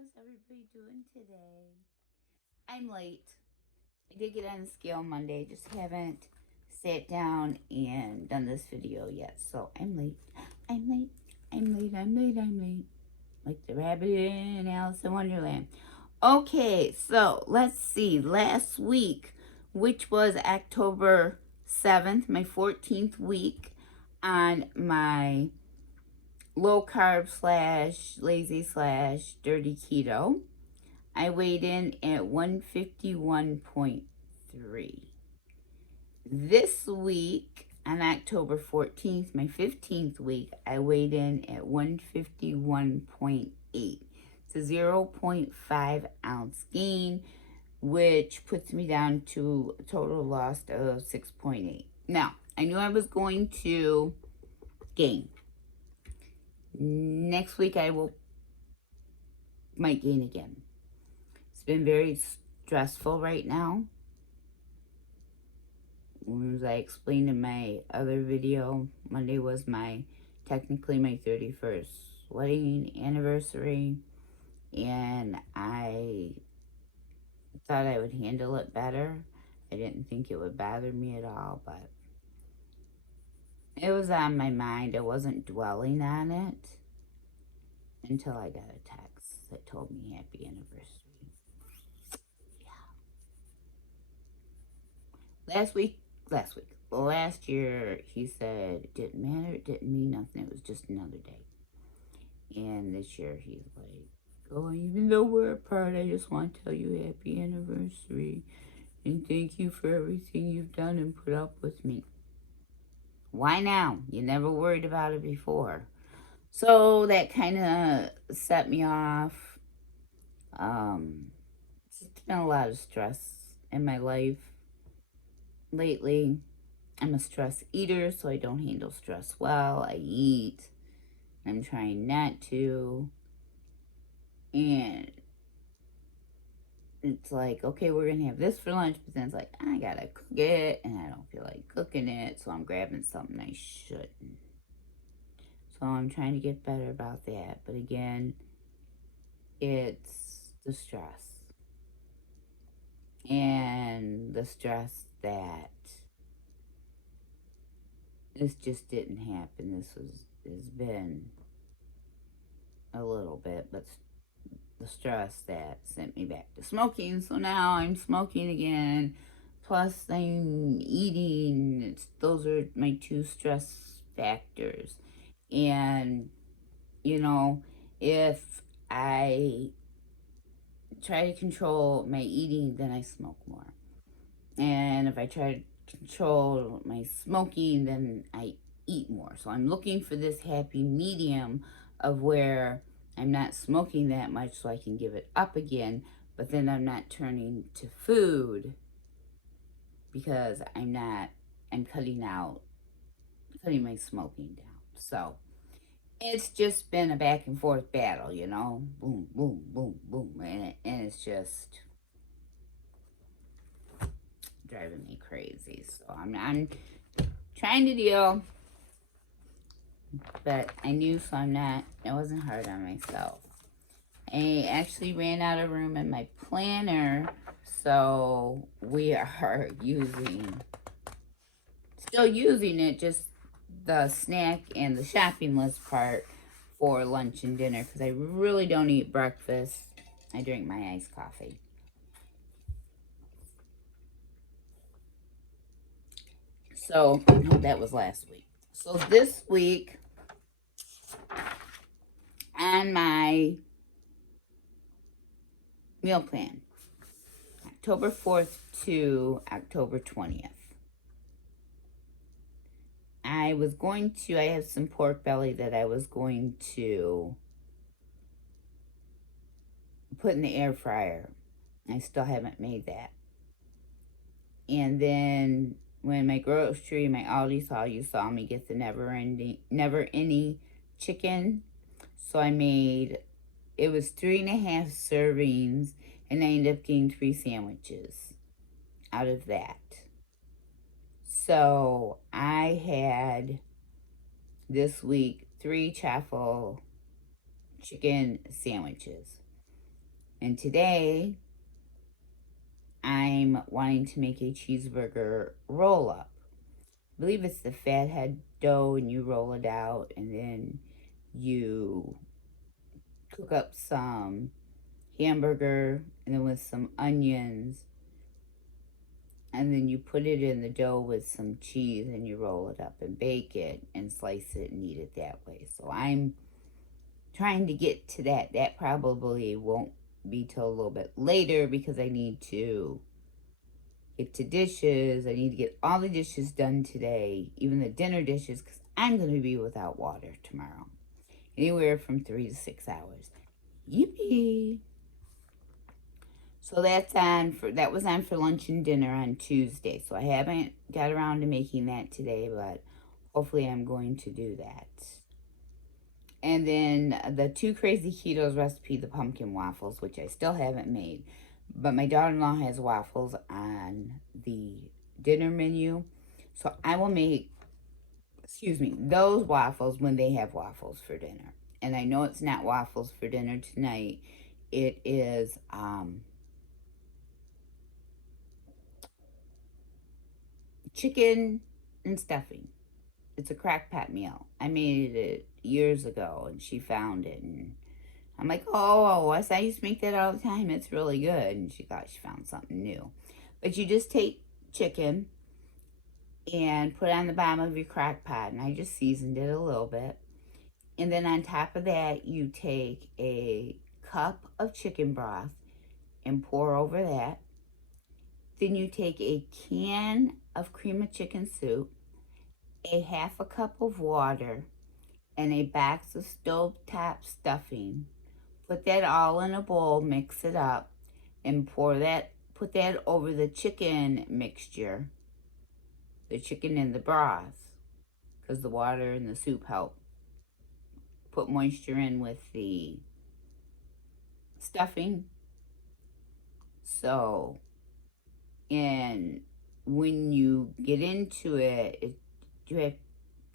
is everybody doing today? I'm late. I did get on the scale Monday, just haven't sat down and done this video yet. So I'm late. I'm late. I'm late. I'm late. I'm late. Like the rabbit in Alice in Wonderland. Okay, so let's see. Last week, which was October 7th, my 14th week on my low carb slash lazy slash dirty keto, I weighed in at 151.3. This week, on October 14th, my 15th week, I weighed in at 151.8. It's a 0.5 ounce gain, which puts me down to a total loss of 6.8. Now, I knew I was going to gain. Next week, I might gain again. It's been very stressful right now. As I explained in my other video, Monday was technically my 31st wedding anniversary, and I thought I would handle it better. I didn't think it would bother me at all, but it was on my mind. I wasn't dwelling on it until I got a text that told me happy anniversary. Last year, he said it didn't matter, it didn't mean nothing, it was just another day. And this year, he's like, oh, even though we're apart, I just want to tell you happy anniversary. And thank you for everything you've done and put up with me. Why now? You never worried about it before. So that kind of set me off. It's been a lot of stress in my life lately. I'm a stress eater, so I don't handle stress well. I eat. I'm trying not to. And it's like, okay, we're going to have this for lunch, but then it's like, I got to cook it, and I don't feel like cooking it, so I'm grabbing something I shouldn't. So I'm trying to get better about that. But again, it's the stress. And the stress that this just didn't happen. Has been a little bit, but the stress that sent me back to smoking. So now I'm smoking again. Plus I'm eating. Those are my two stress factors. And, if I try to control my eating, then I smoke more. And if I try to control my smoking, then I eat more. So I'm looking for this happy medium of where I'm not smoking that much so I can give it up again, but then I'm not turning to food because I'm cutting my smoking down. So it's just been a back and forth battle, boom, boom, boom, boom. And it's just driving me crazy. So I'm trying to deal, but I wasn't hard on myself. I actually ran out of room in my planner, so we are still using it, just the snack and the shopping list part for lunch and dinner, because I really don't eat breakfast. I drink my iced coffee. So, that was last week. So this week, on my meal plan, October 4th to October 20th. I have some pork belly that I was going to put in the air fryer. I still haven't made that. And then when my Aldi haul, you saw me get the never any chicken. So it was 3.5 servings, and I ended up getting 3 sandwiches out of that. So I had this week 3 chaffle chicken sandwiches. And today, I'm wanting to make a cheeseburger roll up. I believe it's the fathead dough, and you roll it out, and then you cook up some hamburger, and then with some onions, and then you put it in the dough with some cheese, and you roll it up and bake it and slice it and eat it that way. So I'm trying to get to that. That probably won't be till a little bit later because I need to get to dishes. I need to get all the dishes done today, even the dinner dishes, because I'm going to be without water tomorrow. Anywhere from 3 to 6 hours. Yippee! So that was on for lunch and dinner on Tuesday. So I haven't got around to making that today, but hopefully I'm going to do that. And then the Two Crazy Ketos recipe, the pumpkin waffles, which I still haven't made. But my daughter-in-law has waffles on the dinner menu. So I will make, those waffles when they have waffles for dinner. And I know it's not waffles for dinner tonight. It is chicken and stuffing. It's a crock pot meal. I made it years ago, and she found it, and I'm like, oh, I used to make that all the time. It's really good. And she thought she found something new. But you just take chicken and put it on the bottom of your crock pot, and I just seasoned it a little bit. And then on top of that, you take a cup of chicken broth and pour over that. Then you take a can of cream of chicken soup, a half a cup of water, and a box of stovetop stuffing. Put that all in a bowl, mix it up, and put that over the chicken mixture, the chicken and the broth, because the water and the soup help put moisture in with the stuffing. So, and when you get into it, you have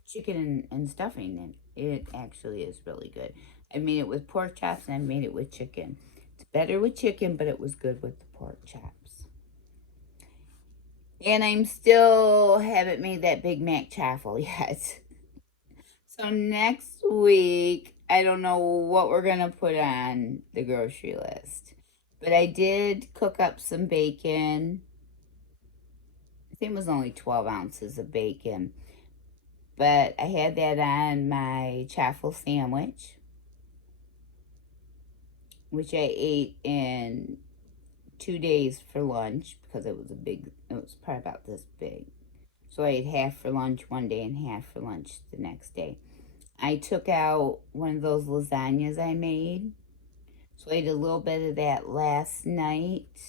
chicken and stuffing, and it actually is really good. I made it with pork chops, and I made it with chicken. It's better with chicken, but it was good with the pork chops. And I'm still haven't made that Big Mac chaffle yet. So next week, I don't know what we're going to put on the grocery list. But I did cook up some bacon. I think it was only 12 ounces of bacon. But I had that on my chaffle sandwich, which I ate in 2 days for lunch because it was probably about this big. So I ate half for lunch one day and half for lunch the next day. I took out one of those lasagnas I made. So I ate a little bit of that last night,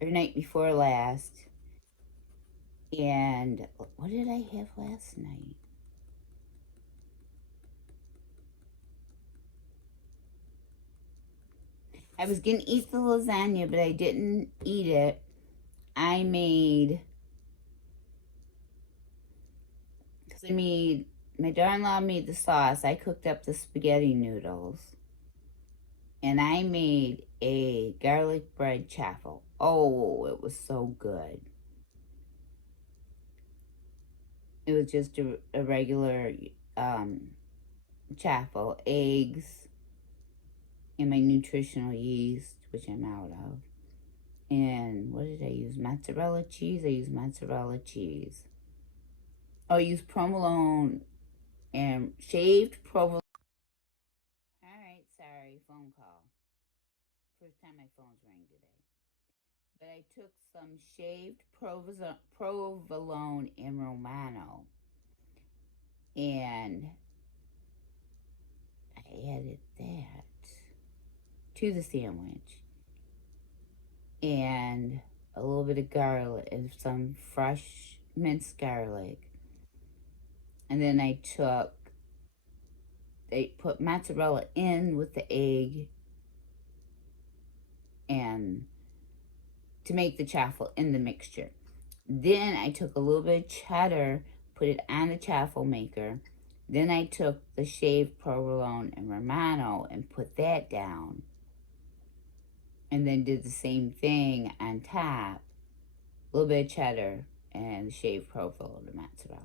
or night before last. And what did I have last night? I was going to eat the lasagna, but I didn't eat it. My daughter-in-law made the sauce. I cooked up the spaghetti noodles. And I made a garlic bread chaffle. Oh, it was so good. It was just a regular chaffle, eggs, and my nutritional yeast, which I'm out of. And what did I use? Mozzarella cheese? I used mozzarella cheese. Oh, I used provolone and shaved provolone. Alright, sorry, phone call. First time my phone's rang today. But I took some shaved provolone and romano, and I added that to the sandwich, and a little bit of garlic and some fresh minced garlic. And then I put mozzarella in with the egg, and to make the chaffle in the mixture. Then I took a little bit of cheddar, put it on the chaffle maker. Then I took the shaved provolone and romano and put that down. and then did the same thing on top, a little bit of cheddar and shaved provolone and mozzarella.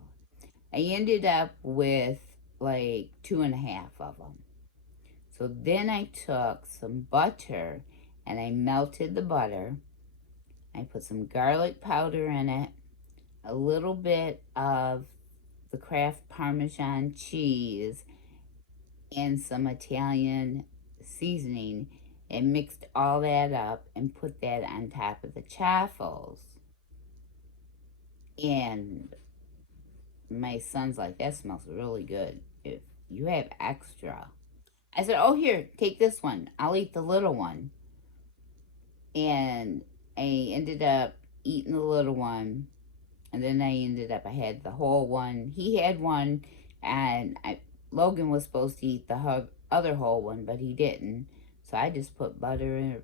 I ended up with like two and a half of them. So then I took some butter and I melted the butter. I put some garlic powder in it, a little bit of the Kraft Parmesan cheese, and some Italian seasoning, and mixed all that up and put that on top of the chaffles. And my son's like, that smells really good. If you have extra. I said, oh, here, take this one. I'll eat the little one. And I ended up eating the little one. And then I had the whole one. He had one, and Logan was supposed to eat the other whole one, but he didn't. So I just put butter in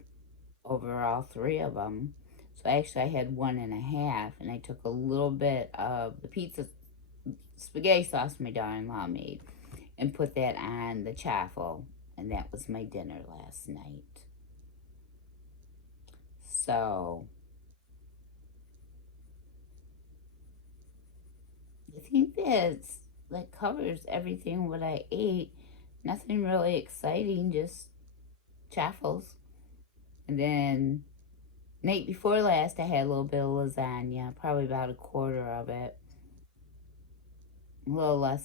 over all three of them. So actually, I had one and a half, and I took a little bit of the pizza spaghetti sauce my daughter-in-law made and put that on the chaffle, and that was my dinner last night. So I think that covers everything what I ate. Nothing really exciting, just chaffles. And then night before last, I had a little bit of lasagna, probably about a quarter of it. A little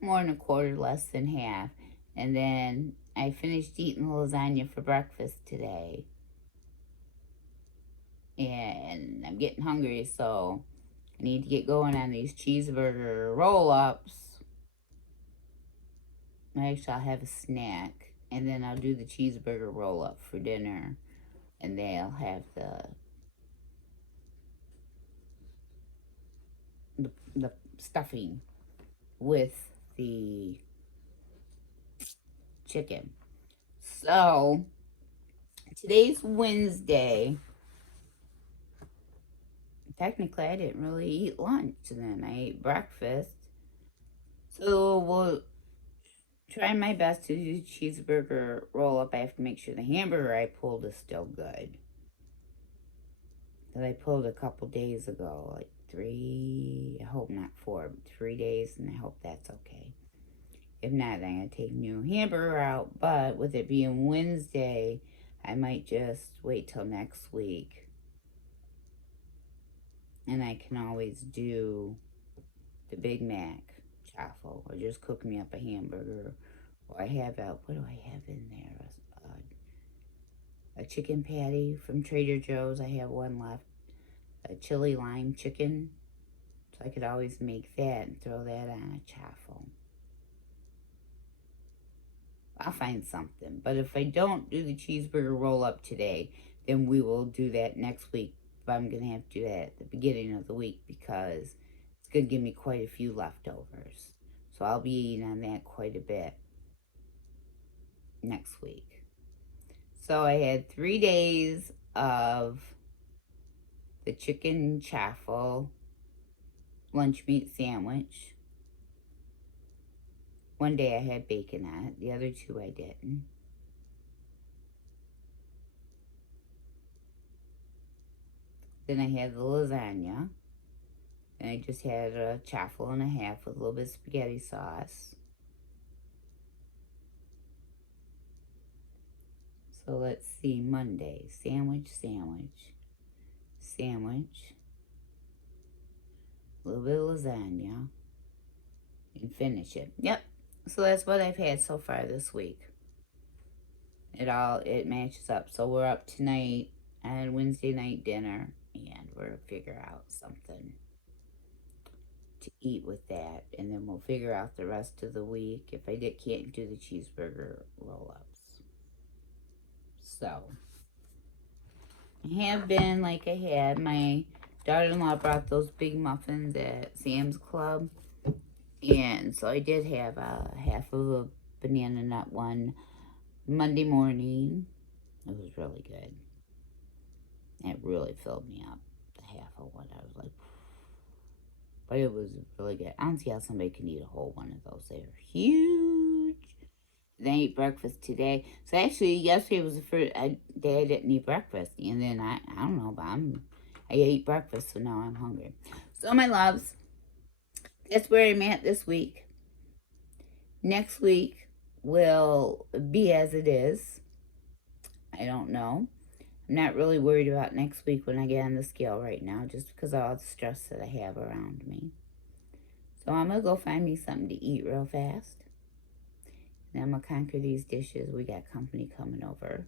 more than a quarter, less than half. And then I finished eating the lasagna for breakfast today. And I'm getting hungry, so I need to get going on these cheeseburger roll-ups. Actually, I'll have a snack, and then I'll do the cheeseburger roll-up for dinner. And then I'll have the stuffing with the chicken. So, today's Wednesday. Technically, I didn't really eat lunch, and then I ate breakfast. So, we'll try my best to do cheeseburger roll up. I have to make sure the hamburger I pulled is still good. That I pulled a couple days ago, like 3, I hope not 4, but 3 days, and I hope that's okay. If not, then I'm going to take new hamburger out, but with it being Wednesday, I might just wait till next week. And I can always do the Big Mac chaffle, or just cook me up a hamburger. Or I have what do I have in there? A chicken patty from Trader Joe's. I have one left. A chili lime chicken. So I could always make that and throw that on a chaffle. I'll find something. But if I don't do the cheeseburger roll up today, then we will do that next week. But I'm going to have to do that at the beginning of the week because it's going to give me quite a few leftovers. So I'll be eating on that quite a bit next week. So I had 3 days of the chicken chaffle lunch meat sandwich. One day I had bacon on it. The other 2 I didn't. Then I had the lasagna. And I just had a chaffle and a half with a little bit of spaghetti sauce. So let's see, Monday, sandwich, a little bit of lasagna, and finish it. Yep, so that's what I've had so far this week. It matches up. So we're up tonight and Wednesday night dinner, and we're gonna figure out something to eat with that, and then we'll figure out the rest of the week if I can't do the cheeseburger roll-ups. So I have been, like I had, my daughter-in-law brought those big muffins at Sam's Club, and so I did have half of a banana nut one Monday morning. It was really good. It really filled me up, the half of one. I was like, but it was really good. I don't see how somebody can eat a whole one of those. They're huge. then I ate breakfast today. So actually, yesterday was the first day I didn't eat breakfast. And then I don't know, but I ate breakfast, so now I'm hungry. So my loves, that's where I'm at this week. Next week will be as it is. I don't know. I'm not really worried about next week when I get on the scale right now, just because of all the stress that I have around me. So I'm going to go find me something to eat real fast. And I'm going to conquer these dishes. We got company coming over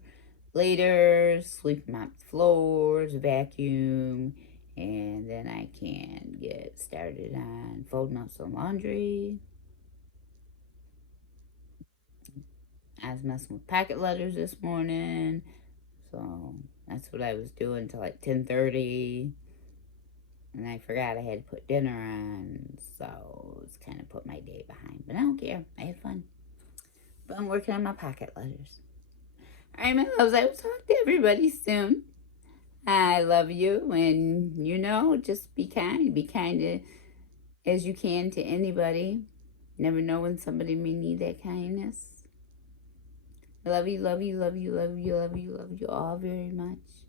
later, sweep mop the floors, vacuum, and then I can get started on folding up some laundry. I was messing with packet letters this morning, so that's what I was doing until like 10:30. And I forgot I had to put dinner on, so it's kind of put my day behind. But I don't care. I had fun. But I'm working on my pocket letters. All right, my loves, I will talk to everybody soon. I love you, and just be kind. Be kind as you can to anybody. Never know when somebody may need that kindness. I love you, love you, love you, love you, love you, love you all very much.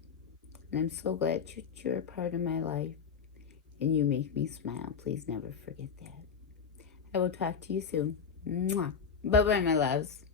And I'm so glad you're a part of my life. And you make me smile. Please never forget that. I will talk to you soon. Mwah. Bye-bye, my loves.